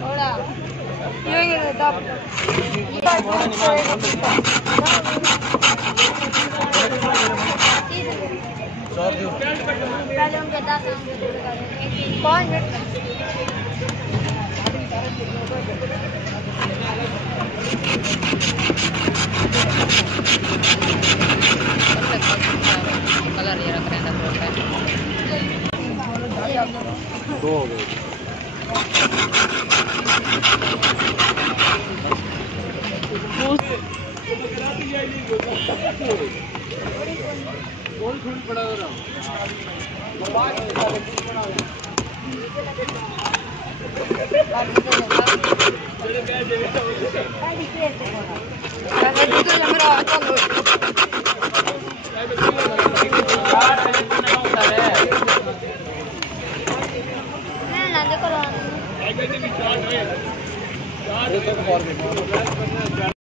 थोड़ा ये तब पहले उनके 10 5 मिनट कलर ये रख रहे हैं दो हो गए। कौन फूल पड़ा हो रहा है।